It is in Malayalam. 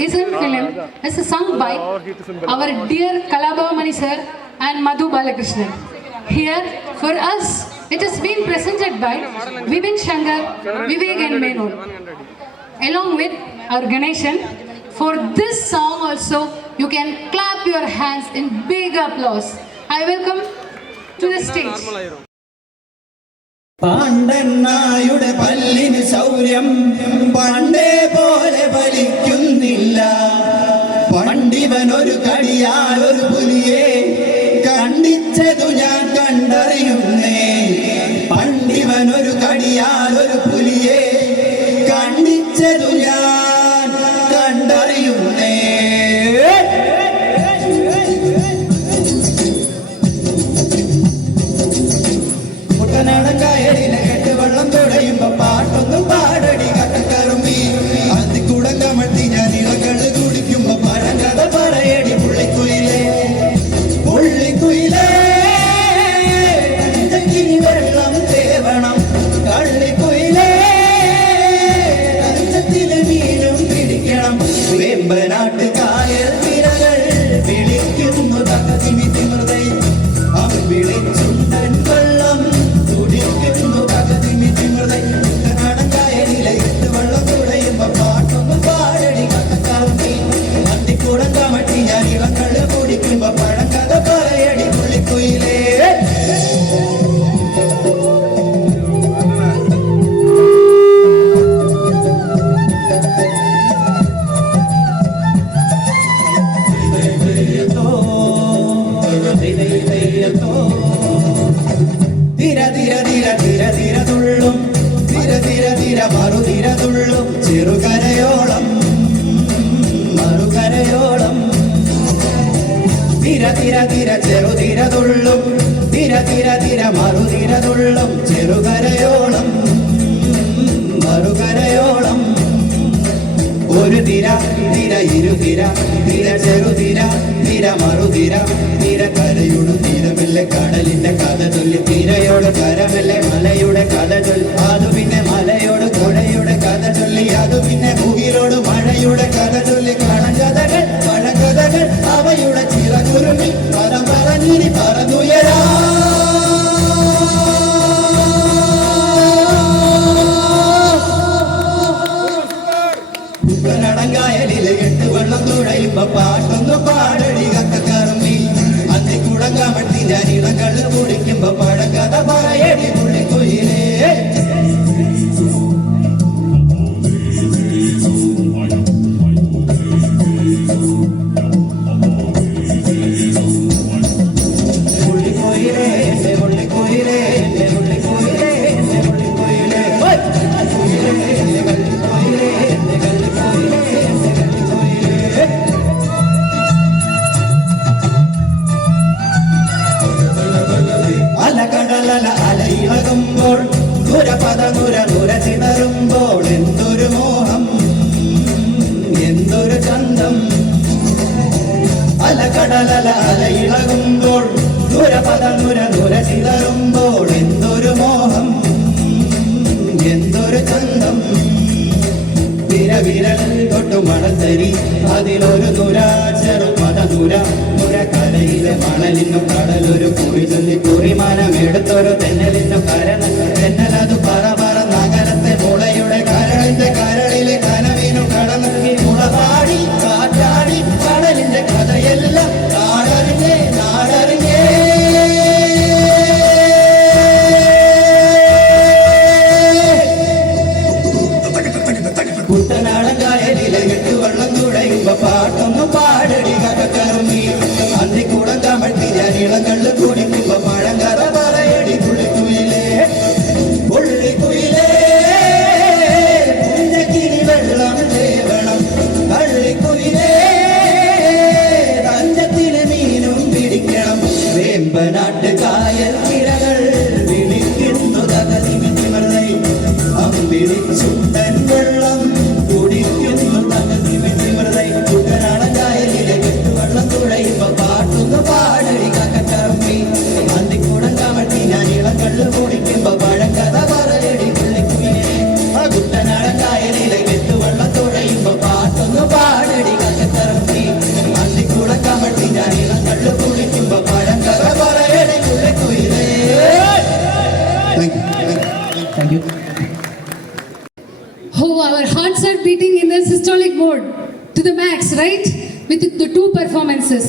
is a film. It's sung by our dear Kalabhavamani sir and Madhu Balakrishnan. Here for us, it has been presented by Vivin Shankar, Vivek and Menon, along with our Ganeshan. For this song also, you can clap your hands in big applause. I welcome to the stage. പാണ്ഡന്നായുടെ പല്ലിന് ശൗര്യം പണ്ടേ പോലെ ഫലിക്കുന്നില്ല. പണ്ടിവനൊരു കടിയാൽ ഒരു പുലിയെ കണ്ടിച്ചതു ഞാൻ കണ്ടറിയുന്നേ. പണ്ടിവനൊരു കടിയാൽ ഒരു പുലിയെ കണ്ടിച്ചതു ഞാൻ കണ്ടറിയുന്നേ. കുട്ടനാടൻകായലിലെ കെട്ടുവെള്ളം തുഴയുമ്പോ പാട്ടൊന്നും പാടടി കക്കറുമ്പി. അതിക്കുടം കമഴ്ത്തി ഞാൻ ഇളകള്ള് കുടിക്കുമ്പോ പഴങ്കഥ പറയടി പുള്ളിക്കുയിലേ. പുള്ളിക്കുയിലേ തഞ്ചക്കിനി വെള്ളം തേവണം. കള്ളിക്കുയിലേ തഞ്ചത്തിലെ മീനും പിടിക്കണം. വേമ്പനാട്ട് കായൽ തിരകൾ വിളിക്കുന്നു തകതിമി തിമൃതൈ. അവൻ വിളിച്ചുണ്ടൻ വെള്ളം തുടിക്കുന്നു തകതിമി തിമൃതൈ. കുട്ടനാടൻകായലിലെ എട്ട് വെള്ളം തുഴയുമ്പോ പാട്ടൊന്നും പാടടി കക്കറുമ്പി. അന്തിക്കൂടം കമട്ടി ഞാൻ ഇളക്കള്ള് കുടിക്കുമ്പോ പഴങ്കഥ പറയടി പുള്ളിക്കുയിലേ. ധീര ധീര ധീര ധീര ധീര തുള്ളും ധീര ധീര ധീര മറുധീര തുള്ളും ചെറുകരയോളം മറുകരയോളം. ധീര ധീര ധീര ചെറുധീര തുള്ളും ധീര ധീര ധീര മറുധീര തുള്ളും ചെറുകരയോളം മറുകരയോളം. ഒരു തിര തിര ഇരുതിര തിര ചെറുതിര തിര മറുതിര തിര കരയുടെ തീരമല്ലേ കടലിന്റെ കഥ ചൊല്ലി. തിരയോട് കരമല്ലേ മലയുടെ കഥ ചൊല്ലി. അതു പിന്നെ മലയോട് പുഴയുടെ കഥ ചൊല്ലി. അതു പിന്നെ മുകിലോട് മഴയുടെ കഥ ചൊല്ലി. കടങ്കഥകൾ പഴങ്കഥകൾ അവയുടെ ചിറകുരുമി പദം പറഞ്ഞിനി പറന്നുയരാ. കുട്ടനാടൻകായലിലെ എട്ട് വെള്ളം തുഴയുമ്പോ പാട്ടൊന്നും പാടടി കക്കറുമ്പി. അന്തിക്കൂടം കമഴ്ത്തി ഞാൻ ഇളകള്ള് കുടിക്കുമ്പോ പഴങ്കഥ പറയടി പുള്ളിക്കുയിലേ. പുള്ളിക്കുയിലേ എന്റെ പുള്ളിക്കുയിലേ എന്റെ പുള്ളിക്കുയിലേ എന്റെ പുള്ളിക്കുയിലേ. അലകടലല അലയിളകുമ്പോൾ നുരപദ നുര നുര ചിതറുമ്പോൾ എന്തൊരു മോഹം എന്തൊരു ചന്തം. അലകടലല അലയിളകുമ്പോൾ നുരപദ നുര നുര ചിതറുമ്പോൾ എന്തൊരു മോഹം എന്തൊരു ചന്തം. വിരവിരൽ തൊട്ടു മണത്തരി അതിലൊരു നുര ചെറുപദ നുര നുര കരയിലെ മണലിനും കടലൊരു കുറി ചൊല്ലി. കുറിമാനമെടുത്തൊരു തെന്നലിനും കരന തെന്നലതു പറ പറ നഗരത്തെ മുളയുടെ കരളിന്റെ കരളിലെ കനവിനു കടന്നിറങ്ങി മുളപാടി കാറ്റാടി കടലിന്റെ കഥയെല്ലാം നാടറിഞ്ഞേ നാടറിഞ്ഞേ. കുട്ടനാടൻകായലിലെ എട്ട് വെള്ളം തുഴയുമ്പോ പാട്ടൊന്നും പാടടി കക്കറുമ്പി. അന്തിക്കൂടം കമഴ്ത്തി ഞാൻ ഇളകള്ള് കുടിക്കുമ്പോ പഴങ്കഥ പറയടി പുള്ളിക്കുയിലേ. പുള്ളിക്കുയിലേ പുഞ്ചക്കിനി വെള്ളം തേവണം. കള്ളിക്കുയിലേ തഞ്ചത്തിലെ മീനും പിടിക്കണം. വേമ്പനാട്ട് കായൽ തിരകൾ വിളിക്കുന്നു തകതിമി തിമൃതൈ. അമ്പിളിച്ചുണ്ടൻ വെള്ളം കുടിക്കുന്നു തക thank you. Oh, our hearts are beating in the systolic mode to the max, right? With the two performances.